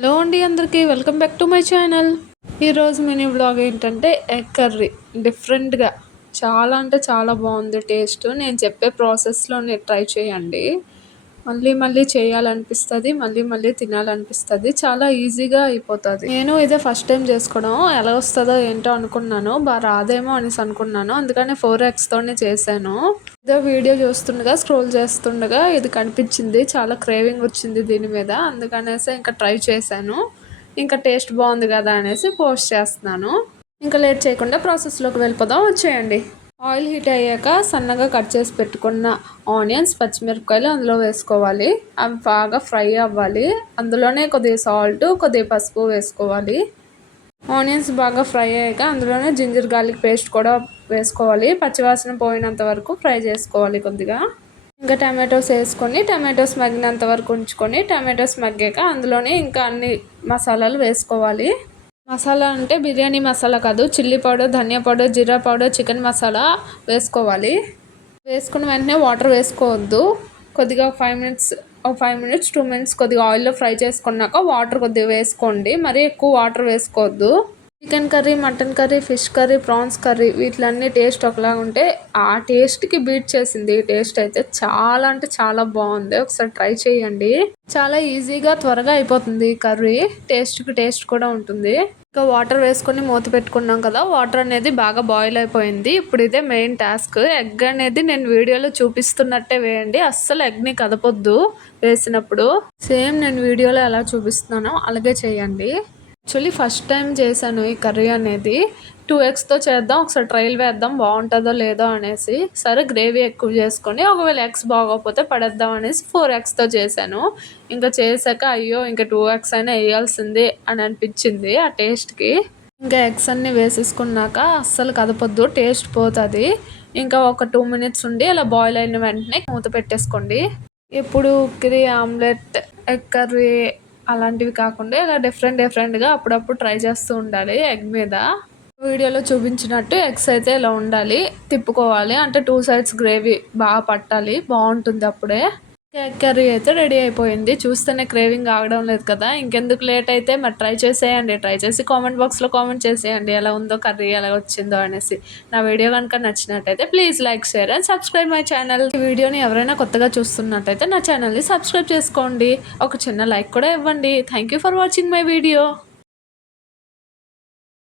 Hello అండి అందరికీ welcome back to my channel. ఈరోజు మినీ వ్లాగ్ ఏంటంటే ఎగ్ కర్రీ. డిఫరెంట్గా చాలా అంటే చాలా బాగుంది టేస్ట్. నేను చెప్పే ప్రాసెస్లోనే ట్రై చేయండి. మళ్ళీ మళ్ళీ చేయాలనిపిస్తుంది, మళ్ళీ మళ్ళీ తినాలనిపిస్తుంది. చాలా ఈజీగా అయిపోతుంది. నేను ఇదే ఫస్ట్ టైం చేసుకోవడం, ఎలా వస్తుందో ఏంటో అనుకున్నాను. బాగా రాదేమో అనేసి అనుకున్నాను, అందుకని 4 eggsతోనే చేశాను. ఇదే వీడియో చూస్తుండగా స్క్రోల్ చేస్తుండగా ఇది కనిపించింది, చాలా క్రేవింగ్ వచ్చింది దీని మీద. అందుకనేసి ఇంకా ట్రై చేశాను. ఇంకా టేస్ట్ బాగుంది కదా అనేసి పోస్ట్ చేస్తున్నాను. ఇంకా లేట్ చేయకుండా ప్రాసెస్లోకి వెళ్ళిపోదాం, వచ్చేయండి. ఆయిల్ హీట్ అయ్యాక సన్నగా కట్ చేసి పెట్టుకున్న ఆనియన్స్, పచ్చిమిరపకాయలు అందులో వేసుకోవాలి. అవి బాగా ఫ్రై అవ్వాలి. అందులోనే కొద్దిగా సాల్ట్, కొద్దిగా పసుపు వేసుకోవాలి. ఆనియన్స్ బాగా ఫ్రై అయ్యాక అందులోనే జింజర్ గార్లిక్ పేస్ట్ కూడా వేసుకోవాలి. పచ్చివాసన పోయినంత వరకు ఫ్రై చేసుకోవాలి కొద్దిగా. ఇంకా టమాటోస్ వేసుకొని టమాటోస్ మగ్గినంత వరకు ఉంచుకొని, టమాటోస్ మగ్గాక అందులోనే ఇంకా అన్ని మసాలాలు వేసుకోవాలి. మసాలా అంటే బిర్యానీ మసాలా కాదు, చిల్లీ పౌడర్, ధనియా పౌడర్, జీరా పౌడర్, చికెన్ మసాలా వేసుకోవాలి. వేసుకున్న వెంటనే వాటర్ వేసుకోవద్దు. కొద్దిగా 5 మినిట్స్ 2 మినిట్స్ కొద్దిగా ఆయిల్లో ఫ్రై చేసుకున్నాక వాటర్ కొద్దిగా వేసుకోండి. మరీ ఎక్కువ వాటర్ వేసుకోవద్దు. Chicken curry, mutton curry, fish curry, prawns curry వీటిలన్నీ టేస్ట్ ఒకలాగా ఉంటే ఆ టేస్ట్కి బీట్ చేసింది ఈ టేస్ట్ అయితే. చాలా అంటే చాలా బాగుంది. ఒకసారి ట్రై చేయండి. చాలా ఈజీగా త్వరగా అయిపోతుంది ఈ కర్రీ. టేస్ట్కి టేస్ట్ కూడా ఉంటుంది. ఇంకా వాటర్ వేసుకొని మూత పెట్టుకున్నాం కదా, వాటర్ అనేది బాగా బాయిల్ అయిపోయింది. ఇప్పుడు ఇదే మెయిన్ టాస్క్. ఎగ్ అనేది నేను వీడియోలో చూపిస్తున్నట్టే వేయండి. అస్సలు ఎగ్ని కదపొద్దు వేసినప్పుడు. సేమ్ నేను వీడియోలో ఎలా చూపిస్తున్నానో అలాగే చేయండి. యాక్చువల్లీ ఫస్ట్ టైం చేశాను ఈ కర్రీ అనేది. 2 eggsతో చేద్దాం, ఒకసారి ట్రయల్ వేద్దాం బాగుంటుందో లేదో అనేసి. సరే గ్రేవీ ఎక్కువ చేసుకొని ఒకవేళ ఎగ్స్ బాగోకపోతే పడేద్దాం అనేసి 4 eggsతో చేశాను. ఇంకా చేశాక అయ్యో ఇంకా 2 eggs అయినా వేయాల్సింది అని అనిపించింది ఆ టేస్ట్కి. ఇంకా ఎగ్స్ అన్నీ వేసేసుకున్నాక అస్సలు కదపొద్దు, టేస్ట్ పోతుంది. ఇంకా ఒక 2 మినిట్స్ ఉండి అలా బాయిల్ అయిన వెంటనే మూత పెట్టేసుకోండి. ఎప్పుడు ఉక్కిరి, ఆమ్లెట్, ఎగ్ కర్రీ అలాంటివి కాకుండా ఇలా డిఫరెంట్గా అప్పుడప్పుడు ట్రై చేస్తూ ఉండాలి ఎగ్ మీద. వీడియోలో చూపించినట్టు ఎగ్స్ అయితే ఇలా ఉండాలి, తిప్పుకోవాలి. అంటే 2 sides గ్రేవీ బాగా పట్టాలి, బాగుంటుంది అప్పుడే. ఎగ్ కర్రీ అయితే రెడీ అయిపోయింది. చూస్తేనే క్రేవింగ్ ఆగడం లేదు కదా. ఇంకెందుకు లేట్ అయితే మరి ట్రై చేసేయండి. ట్రై చేసి కామెంట్ బాక్స్లో కామెంట్ చేసేయండి ఎలా ఉందో కర్రీ, ఎలా వచ్చిందో అనేసి. నా వీడియో కనుక నచ్చినట్టయితే please like, share and subscribe my channel. ఈ వీడియోని ఎవరైనా కొత్తగా చూస్తున్నట్టయితే నా ఛానల్ని సబ్స్క్రైబ్ చేసుకోండి. ఒక చిన్న లైక్ కూడా ఇవ్వండి. Thank you for watching my video.